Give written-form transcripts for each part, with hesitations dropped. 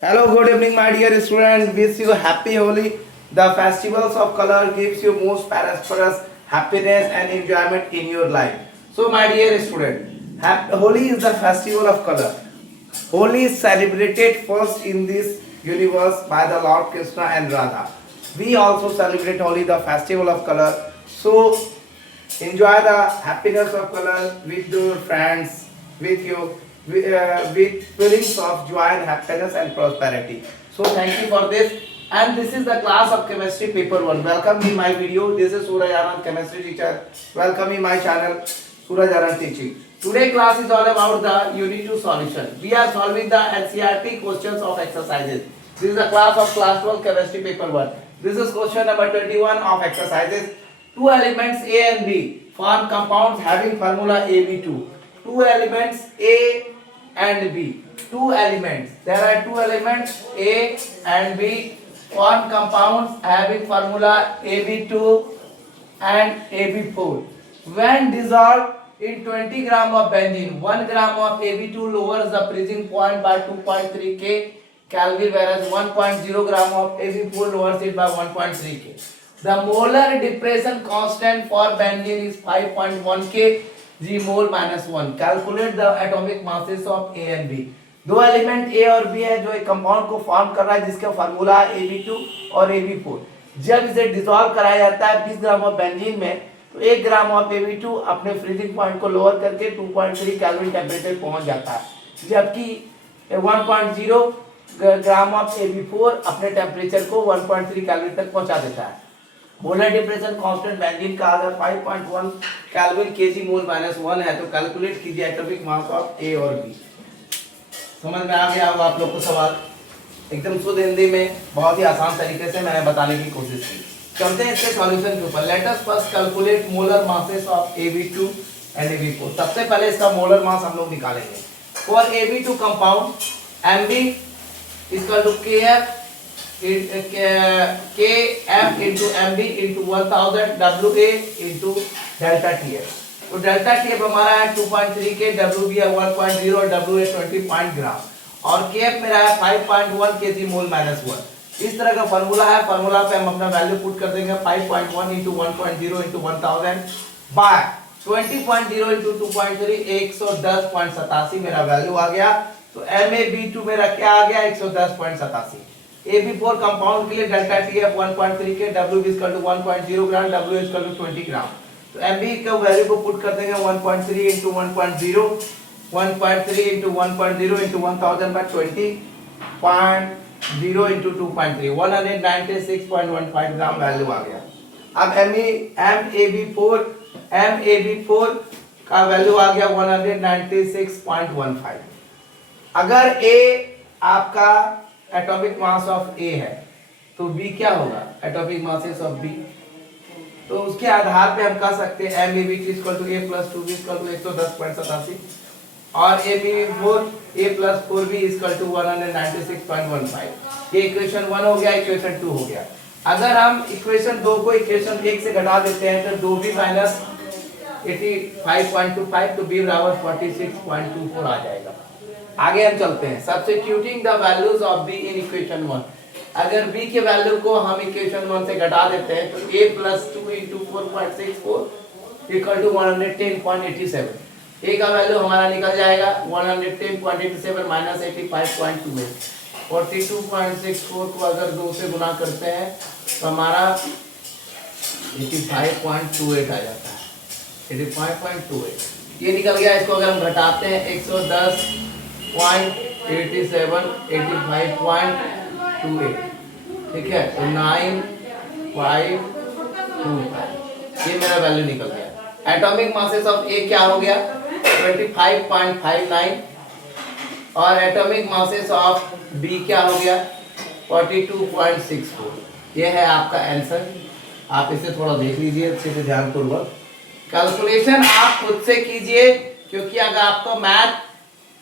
Hello, good evening, my dear student. Wish you happy Holi. The festivals of color gives you most prosperous happiness and enjoyment in your life. So, my dear student, Holi is the festival of color. Holi is celebrated first in this universe by the Lord Krishna and Radha. We also celebrate Holi, the festival of color. So, enjoy the happiness of color with your friends, with you, with feelings of joy and happiness and prosperity. So thank you for this. And this is the class of chemistry paper 1. Welcome in my video. This is Suraj Anand, chemistry teacher. Welcome in my channel, Suraj Anand teaching. Today class is all about the unit 2 solution. We are solving the NCERT questions of exercises. This is the class of class 12 chemistry paper 1. This is question number 21 of exercises. Two elements A and B form compounds having formula AB2. Two elements A and B. Two elements. There are two elements A and B form compounds having formula AB2 and AB4. When dissolved in 20 gram of benzene, 1 gram of AB2 lowers the freezing point by 2.3 K Kelvin, whereas 1.0 gram of AB4 lowers it by 1.3 K. The molar depression constant for benzene is 5.1 K G mole minus 1. Calculate the atomic masses of A and B. दो element A और B है जो एक compound को form कर रहा है जिसका फार्मूला है AB2 और AB4. जब इसे डिसॉल्व कराया जाता है 20 ग्राम ऑफ बेंजीन में तो 1 ग्राम ऑफ AB2 अपने फ्रीजिंग पॉइंट को लोअर करके 2.3 केल्विन टेम्परेचर पहुंच जाता है, जबकि 1.0 ग्राम ऑफ AB4 अपने टेम्परेचर को 1.3 केल्विन तक पहुंचा देता है. मोलर डिप्रेशन कांस्टेंट बेंजीन का अगर 5.1 केल्विन केजी मोल माइनस 1 है तो कैलकुलेट कीजिए एटॉमिक मास ऑफ ए और बी. समझ में आ गया होगा आप लोग को सवाल? एकदम शुद्ध हिंदी में बहुत ही आसान तरीके से मैंने बताने की कोशिश की. चलते हैं इसके सॉल्यूशन के ऊपर. Let us first calculate molar masses of AB2 and AB4. सबसे पहले इसका मोलर मास हम लोग निकालेंगे. For AB2 compound Mb equal to KF Kf into Mb into 1000 Wa into delta Tf. तो डेल्टा Tf हमारा है 2.3 के, Wb है 1.0 और Wa 20 ग्राम और Kf मेरा है 5.1 kg मोल माइनस 1. इस तरह का फार्मूला है. फार्मूला पे हम अपना वैल्यू पुट कर देंगे 5.1 into 1.0 into 1000 बाय 20.0 into 2.3 110.87 मेरा वैल्यू आ गया. तो MaB2 मेरा क्या आ गया 110.87. AB4 कंपाउंड के लिए डेल्टा Tf 1.3 के, Wb 1.0 ग्राम, Wa 20 ग्राम. तो Mb का वैल्यू को पुट कर देंगे 1.3 into 1.0 1.3 into 1.0 into 1000 by 20.0 into 2.3 196.15 gram value आ गया. अब MaB4 का वैल्यू आ गया 196.15. अगर A आपका एटॉमिक मास ऑफ A है तो B क्या होगा एटॉमिक मासेस ऑफ B. तो उसके आधार पे हम कह सकते हैं MaB3 A + 2B 110.87 और AbB4 A + 4B 196.15. ये इक्वेशन 1 हो गया, इक्वेशन 2 हो गया. अगर हम इक्वेशन 2 को इक्वेशन 1 से घटा देते हैं तो 2B - 85.25 तो B बराबर 46.24 आ जाएगा. आगे हम चलते हैं. Substituting the values of B in equation 1. अगर B के वैल्यू को हम इक्वेशन 1 से घटा देते हैं तो A + 2 × 4.64 = 110.87. A का वैल्यू हमारा निकल जाएगा 110.87 - 85.28. 42.64 को अगर 2 से गुना करते हैं तो हमारा 85.28 आ जाता है. 85.28 ये निकल गया. इसको अगर हम घटाते हैं 110.87 85.28 ठीक है तो 9525 ये मेरा वैल्यू निकल गया. एटॉमिक मासेस ऑफ A क्या हो गया 25.59 और एटॉमिक मासेस ऑफ B क्या हो गया 42.64. ये है आपका आंसर. आप इसे थोड़ा देख लीजिए अच्छे से ध्यानपूर्वक. कैलकुलेशन आप खुद से कीजिए क्योंकि अगर आपको मैथ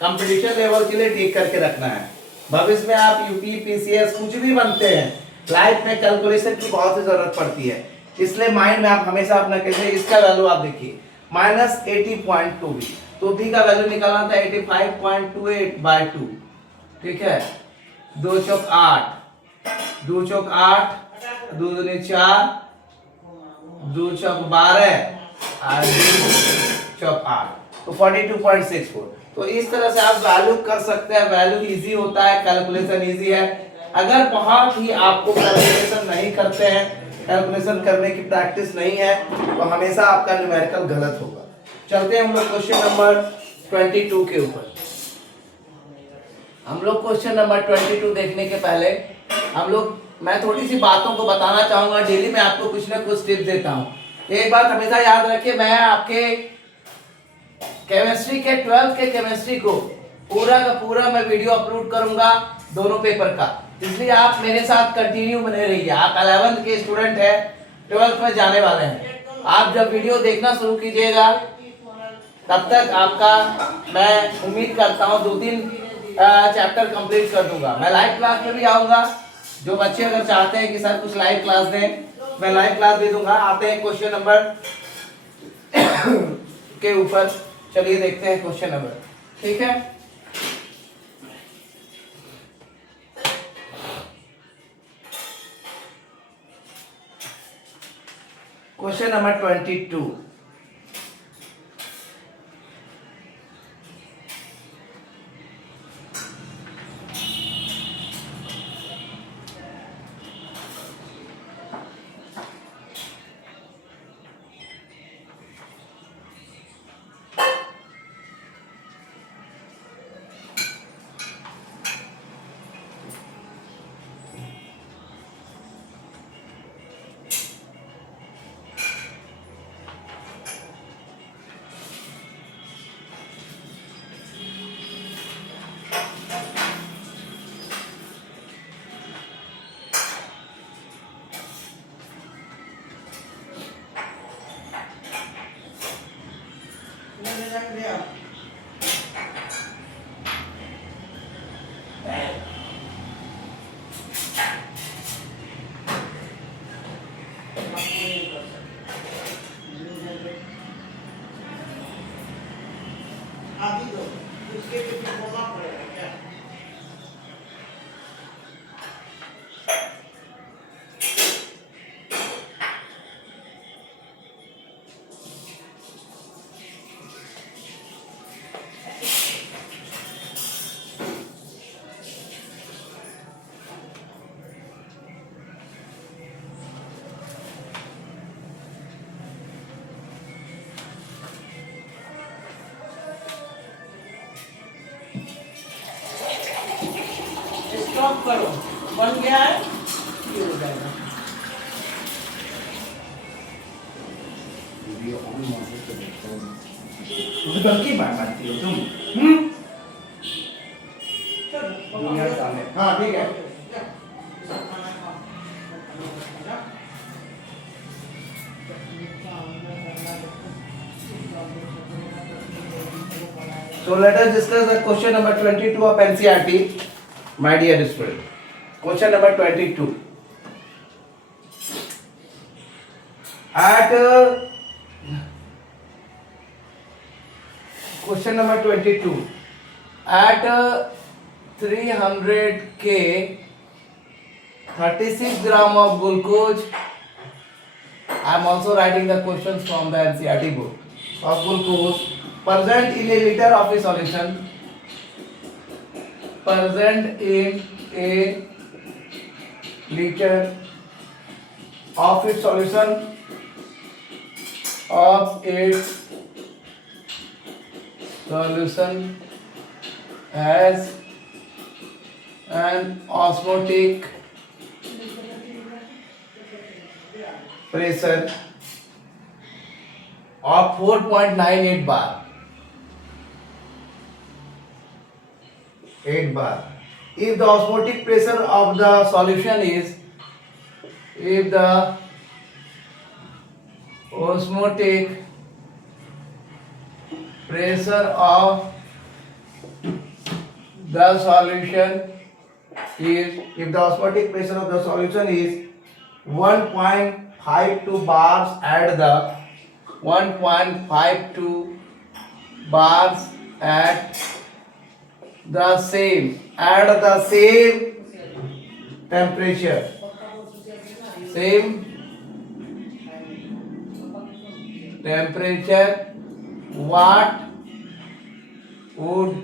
कंपटीशन लेवल के लिए ठीक करके रखना है. भविष्य में आप यूपी पीसीएस कुछ भी बनते हैं, लाइफ में कैलकुलेशन की बहुत ही जरूरत पड़ती है. इसलिए माइंड में आप हमेशा अपना कैसे इसका वैल्यू आप देखिए -80.2B. तो B का वैल्यू निकालना था 85.28/2 ठीक है. दो चौक आठ, दो चौक आठ, दो दूनी चार, दो चौक 12 और दो चौक 8, तो 42.64। तो इस तरह से आप वैल्यू कर सकते हैं। वैल्यू इजी होता है, कैलकुलेशन इजी है। अगर बहुत ही आपको कैलकुलेशन नहीं करते हैं, कैलकुलेशन करने की प्रैक्टिस नहीं है, तो हमेशा आपका न्यूमेरिकल गलत होगा। चलते हैं हम लोग क्वेश्चन नंबर 22 के ऊपर। हम लोग क्वेश्चन नंबर 22 देखने के पहले मैं थोड़ी सी बातों को बताना चाहूंगा। डेली मैं आपको कुछ ना कुछ टिप्स देता हूँ। एक बात हमेशा याद रखिए, मैं आपके केमिस्ट्री के 12th के केमिस्ट्री को पूरा का पूरा मैं वीडियो अपलोड करूंगा दोनों पेपर का, इसलिए आप मेरे साथ कंटिन्यू बने रहिए। आप 11th के स्टूडेंट हैं, 12th में जाने वाले हैं। आप जब वीडियो देखना शुरू कीजिएगा तब तक आपका मैं उम्मीद करता हूँ 2-3 चैप्टर कंप्लीट कर दूंगा। मैं लाइव क्लास में भी आऊंगा। जो बच्चे अगर चाहते हैं कि सर कुछ लाइव क्लास दें, मैं लाइव क्लास दे दूंगा। आते हैं क्वेश्चन नंबर के ऊपर। चलिए देखते हैं क्वेश्चन नंबर, ठीक है। Question number 22। स्टॉप करो, बन गया है, ये हो जाएगा। गलती बात मानती हो तुम? दुनिया सामने, हाँ ठीक है। So let us discuss the question number 22 of NCERT, my dear student. Question number 22. At question number 22. At 300 K, 36 gram of glucose. I am also writing the questions from the NCERT book. Of glucose present in a liter of a solution. Present in a liter of its solution has an osmotic pressure of 4.98 bar. 8 bar. If the osmotic pressure of the solution is, if the osmotic pressure of the solution is, if the osmotic pressure of the solution is 1.52 bars at the 1.52 bars at the same temperature. Same temperature. What would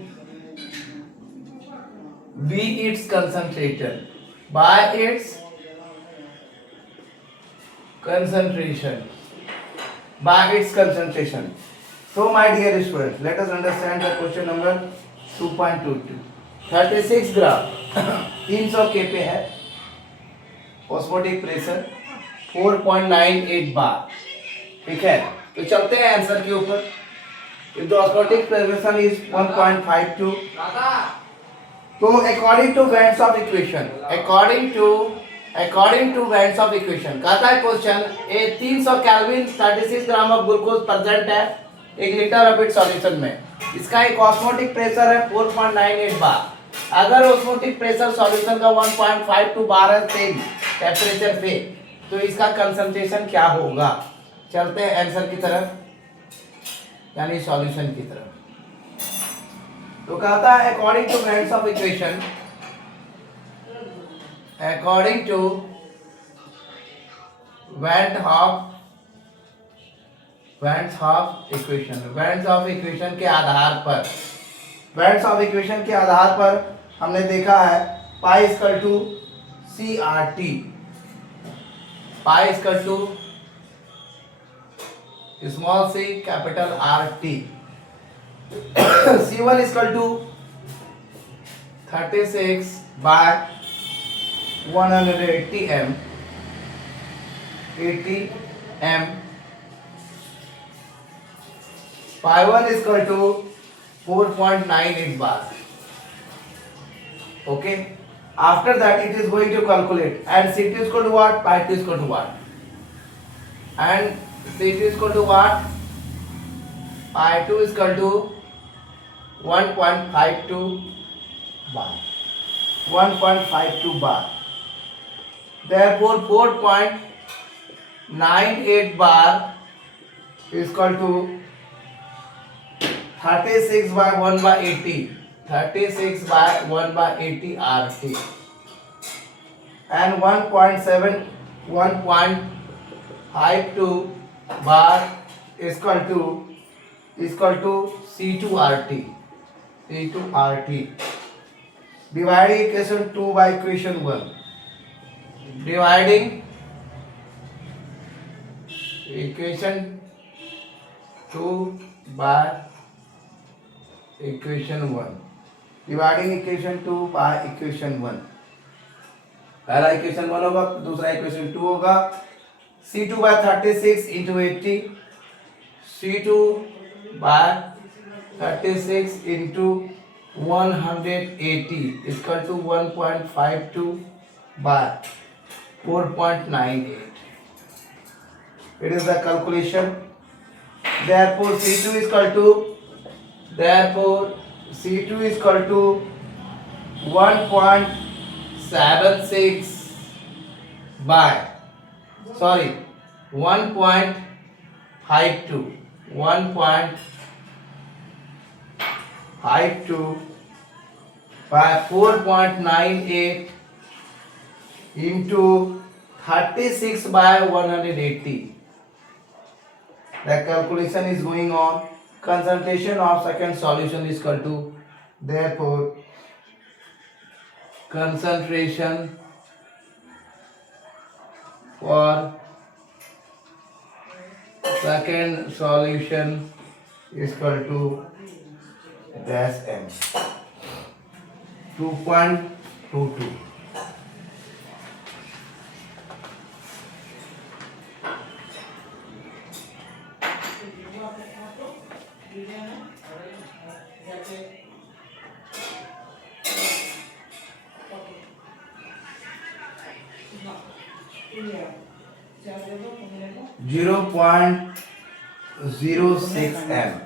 be its concentration? By its concentration. By its concentration. So my dear students, let us understand the question number 2.22. 36 ग्राम 300 के पे है osmotic pressure 4.98 बार. ठीक है, तो चलते हैं answer के ऊपर. If the osmotic pressure is 1.52, तो according to Vance of equation, according to Vance of equation, कहता है question A 300 kelvin 36 gram of glucose present है 1 लीटर ऑफ इट सॉल्यूशन में. इसका एक ऑस्मोटिक प्रेशर है 4.98 बार. अगर ऑस्मोटिक प्रेशर सॉल्यूशन का 1.52 बार है सेम टेम्परेचर पे, तो इसका कंसंट्रेशन क्या होगा. चलते हैं आंसर की तरफ, यानी सॉल्यूशन की तरफ. तो कहता है according to Vance of equation, according to Vance of equation के आधार पर हमने देखा है pi equal to CRT, pi equal to small c capital RT. C1 equal to 36 by 180 m, 80 m. Pi 1 equal to 4.98 bar. Okay. After that, it is going to calculate, and C2 is equal to what? Pi 2 is equal to what? And C2 is equal to what? Pi 2 is equal to 1.52 bar. 1.52 bar. Therefore, 4.98 bar is equal to 36 by 1 by 80. 36 by 1 by 80 RT. And 1.52 bar is equal to C2 RT. C2 RT. Dividing equation 2 by equation 1. Dividing equation 2 by equation 1. Dividing equation 2 by equation 1. पहला equation 1 होगा, दूसरा equation 2 होगा. C2 by 36 into 80. C2 by 36 into 180 is equal to 1.52 by 4.98. It is the calculation. Therefore, C2 is equal to 1.76 by 1.52 by 4.98 into 36 by 180. The calculation is going on. Concentration of second solution is equal to, therefore concentration for second solution is equal to dash m 2.22. Zero point 0.06 m.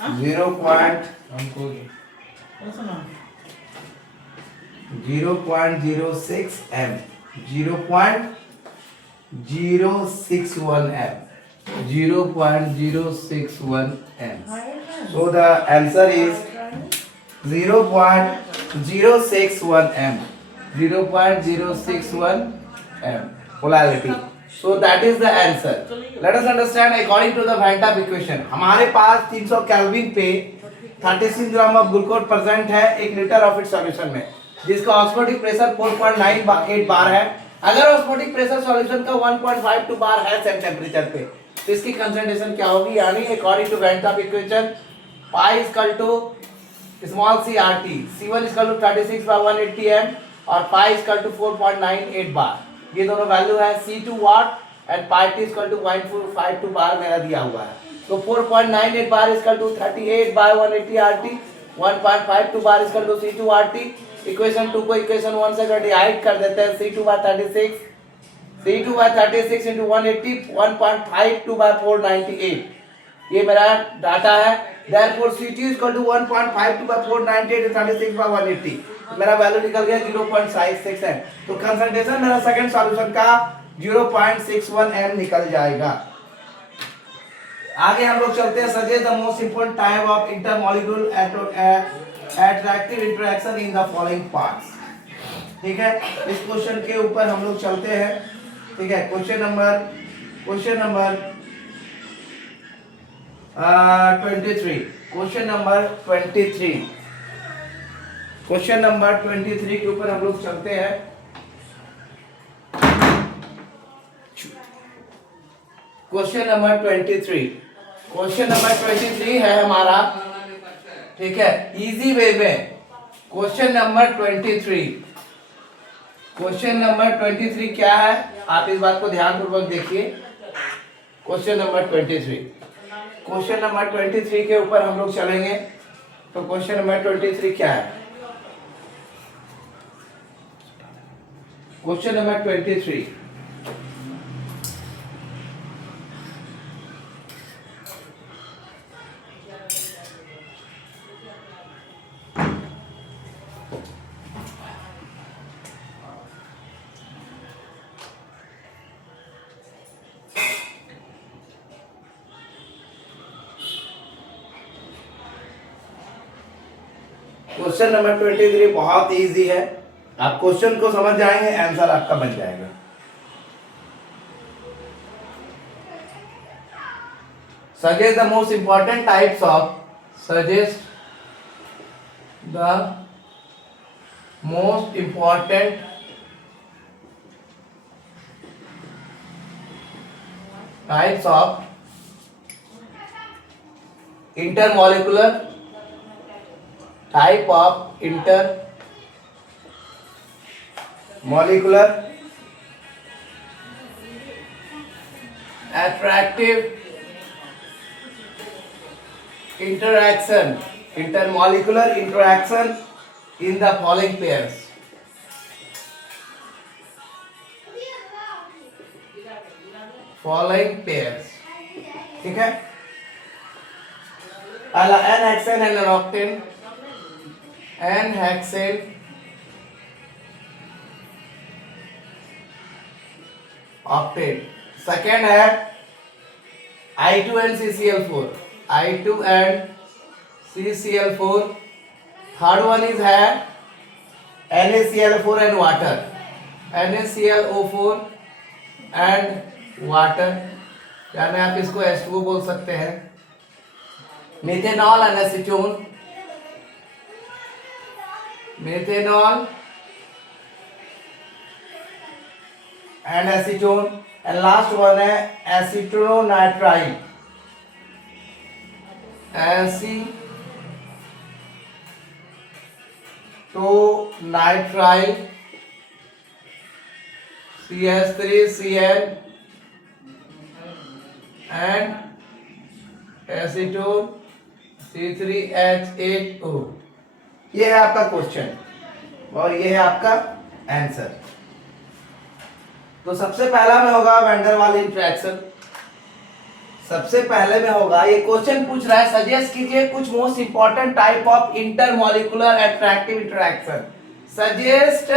0.06 m. 0.061 m. 0.061 m. So the answer is 0.061 m. 0.061 m molality. So that is the answer. Let us understand according to the Van Ta equation. हमारे पास 300 kelvin पे 36 gram of glucose present है 1 litre of its solution में, जिसका osmotic pressure 4.98 बार है. अगर osmotic pressure solution का 1.52 बार है same temperature पे, तो इसकी कंसंट्रेशन क्या होगी, यानी according to van't equation pi equal to small c R T, C1 equal to 36/180 m और पाई इक्वल टू 4.98 बार. ये दोनों वैल्यू है. C2 वाट and pi T equal to 0.452 bar मेरा दिया हुआ है. तो 4.98 bar equal to 38/180 RT, 1.52 bar equal to C2 RT. Equation 2 को इक्वेशन 1 से अगर डिवाइड कर देते हैं, C2/36 into 180, 1.52/498, ये मेरा डाटा है. Therefore C2 इक्वल टू 1.52/498 36/180, मेरा वैल्यू निकल गया 0.66 m. तो कंसंट्रेशन मेरा सेकंड सॉल्यूशन का 0.61 m निकल जाएगा. आगे हम लोग चलते हैं. Suggest the most important type of intermolecular attractive interaction in the following parts. ठीक है, इस क्वेश्चन के ऊपर हम लोग चलते हैं. ठीक है, क्वेश्चन नंबर 23. क्वेश्चन नंबर 23 के ऊपर हम लोग चलते हैं. क्वेश्चन नंबर 23 है हमारा. ठीक है, इजी वे में क्वेश्चन नंबर 23 क्या है, आप इस बात को ध्यान पूर्वक देखिए. क्वेश्चन नंबर 23 के ऊपर हम लोग चलेंगे. तो क्वेश्चन नंबर 23 क्या है? Question number 23. क्वेश्चन नंबर 23 बहुत इजी है. आप क्वेश्चन को समझ जाएंगे, आंसर आपका बन जाएगा. Suggest the most important types of intermolecular type of intermolecular attractive intermolecular interaction in the following pairs. ठीक है, n-hexane and n-octane. n-hexane octane. Second है I2 and CCl4. Third one is है NaCl4 and water. NaClO4 and water, यानी आप इसको H2O बोल सकते हैं. Methanol and acetone. And last one है acetonitrile. CH3Cl and acetone C3H8O. ये है आपका क्वेश्चन और ये है आपका आंसर. तो सबसे पहला में होगा वैन डर वाल इंटरेक्शन. सबसे पहले में होगा, ये क्वेश्चन पूछ रहा है सजेस्ट कीजिए कुछ most important type of intermolecular attractive interaction. Suggest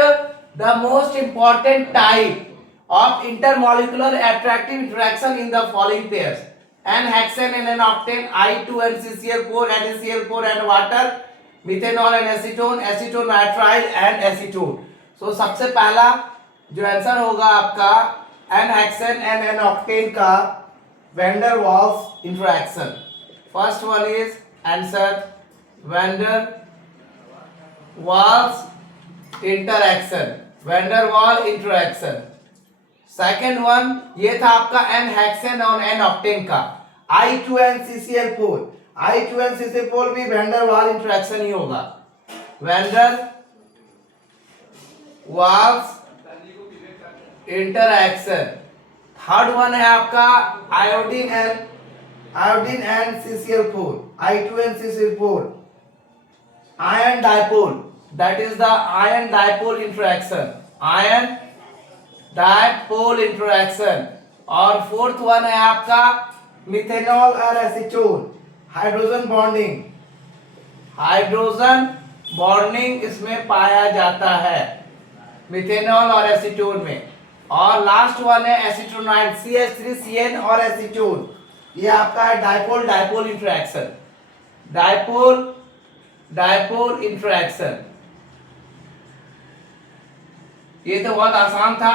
the most important type of intermolecular attractive interaction in the following pairs. n-hexane and n-octane, I2 and CCl4, NaCl4 and water, methanol and acetone, acetonitrile and acetone. So so सबसे पहला जो answer होगा आपका N hexane and N octane का van der Waals interaction. First one is answer van der Waals interaction, van der Waal interaction. Second one ये था आपका N hexane और एन ऑक्टेन का I2NCCl4. I2NCCl4 भी वैंडर वाल इंटरैक्शन ही होगा, van der Waals interaction. Third one है आपका iodine and CCl4, I2NCCl4 ion dipole, that is the ion dipole interaction, ion dipole interaction. और फोर्थ वन है आपका मिथेनॉल और acetone, hydrogen bonding, hydrogen bonding इसमें पाया जाता है मिथेनॉल और एसीटोन में. और लास्ट वन है एसीटोनाइन, CH3CN और एसीटोन. ये आपका है dipole dipole interaction, dipole dipole interaction. ये तो बहुत आसान था.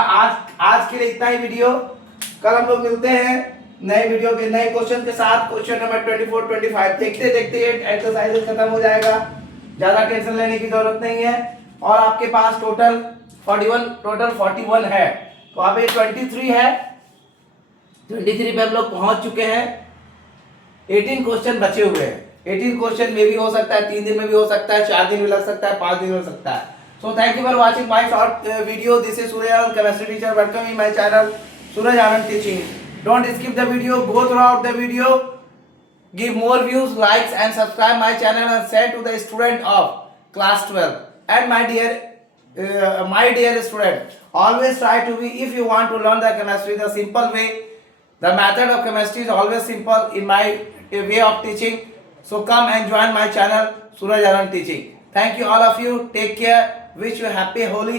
आज के लिए इतना ही वीडियो. कल हम लोग मिलते हैं नए वीडियो के नए क्वेश्चन के साथ. क्वेश्चन नंबर 24 25 देखते देखते एक्सरसाइज खत्म हो जाएगा, ज्यादा टेंशन लेने की जरूरत नहीं है. और आपके पास टोटल 41 है, तो अब ये 23 है. 23 पे हम लोग पहुंच चुके हैं. 18 क्वेश्चन बचे हुए हैं. 18 क्वेश्चन में भी हो सकता है, 3 दिन में भी हो सकता है, 4 दिन में लग सकता है, 5 दिन में हो सकता है. So thank you for watching my short video. This is Surya Anand, chemistry teacher. Welcome in my channel Suraj Anand Teaching. Don't skip the video. Go throughout the video. Give more views, likes, and subscribe my channel and send to the student of class 12. And my dear student, always try to be. If you want to learn the chemistry the simple way, the method of chemistry is always simple in my way of teaching. So come and join my channel Suraj Anand Teaching. Thank you all of you. Take care. Wish you happy Holi.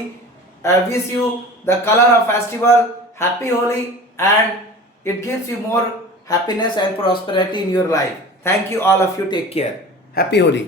Wish you the color of festival. Happy Holi, and it gives you more happiness and prosperity in your life. Thank you all of you. Take care. Happy Holi.